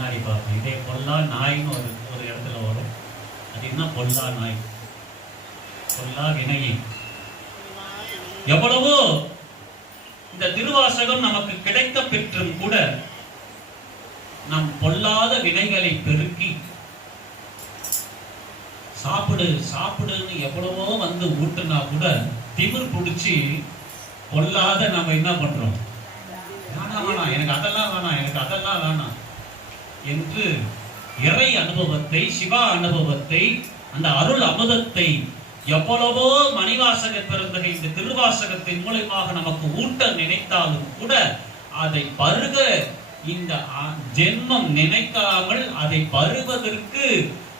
முன்னாடி பார்ப்பேன். இதே பொல்லா நாய்ன்னு ஒரு ஒரு இடத்துல வரும். அது என்ன பொல்லா நாய், பொல்லா வினையை. எவ்வளவோ இந்த திருவாசகம் நமக்கு கிடைக்க பெற்றும் கூட நம் பொல்லாத வினைகளை பெருக்கி சாப்பிடு சாப்பிடுன்னு எவ்வளவோ வந்து ஊட்டுனா கூட திமிர் பிடிச்சி பொல்லாத நம்ம என்ன பண்றோம், வேணாம் வேணாம் எனக்கு அதெல்லாம் வேணாம் எனக்கு அதெல்லாம் வேணாம் என்று இறை அனுபவத்தை, சிவா அனுபவத்தை, அந்த அருள் அமுதத்தை எவ்வளவோ மணிவாசக பெருந்தகை இந்த திருவாசகத்தின் மூலமாக நமக்கு ஊட்ட நினைத்தாலும் கூட அதை பருக இந்த ஜென்மம் நினைக்காமல் அதை பருவதற்கு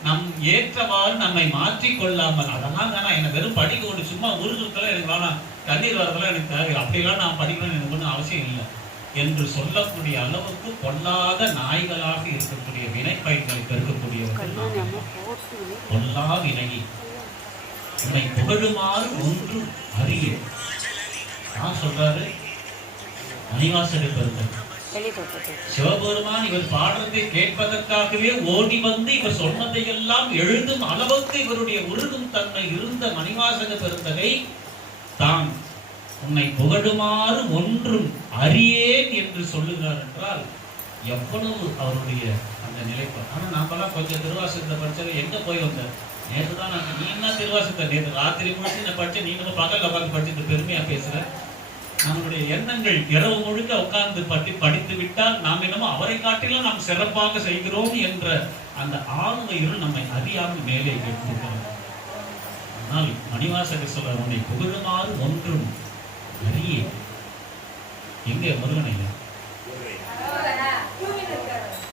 நம் ஏற்றவாறு நம்மை மாற்றிக் கொள்ளாமல், அதெல்லாம் வேணாம் எனக்கு வெறும் படிக்க ஒரு சும்மா உருதுக்கெல்லாம் எனக்கு வேணாம், கண்ணீர் வரதெல்லாம் எனக்கு தேவை, அப்படியெல்லாம் நான் படிக்கணும்னு எனக்கு ஒன்றும் அவசியம் இல்லை என்று சொல்லக்கூடிய அளவுக்கு பொல்லாத நாய்களாக இருக்கக்கூடிய வினைப்பயன்களை பெருக்கக்கூடியவர்கள் பொல்லா வினையை உன்னை புகழுமாறு ஒன்று அறிய. நான் சொல்றாரு மணிவாசக பெருந்தகை சிவபெருமான் இவர் பாடுறதை கேட்பதற்காகவே ஓடி வந்து இவர் சொன்னதை எல்லாம் எழுதும் அளவுக்கு இவருடைய உருகும் தன்மை இருந்த மணிவாசக பெருந்தகை தான் உன்னை புகழுமாறு ஒன்றும் அறியேன் என்று சொல்லுகிறார் என்றால் எவ்வளவு அவருடைய அந்த நிலைப்பாடு. ஆனா நாமெல்லாம் கொஞ்சம் திருவாசகத்தை படிச்சது எங்க போய் வந்த நேற்று தான் நான், நீ என்ன திருவாசகத்தை நேற்று ராத்திரி முடிச்சு நான் படிச்சேன், நீ நம்ம பகல் உட்காந்து படிச்சுட்டு பெருமையா பேசுற. நம்மளுடைய எண்ணங்கள் இரவு முழுக்க உட்கார்ந்து படித்து விட்டால் நாம் என்னமோ அவரை காட்டிலும் நாம் சிறப்பாக செய்கிறோம் என்ற அந்த ஆழ்ந்த இருள் நம்மை அறியாமல் மேலே கேட்கிறோம். ஆனால் மணிவாசகர் சொல்ற உன்னை புகழுமாறு ஒன்றும் அறிய. எங்க முருகனையா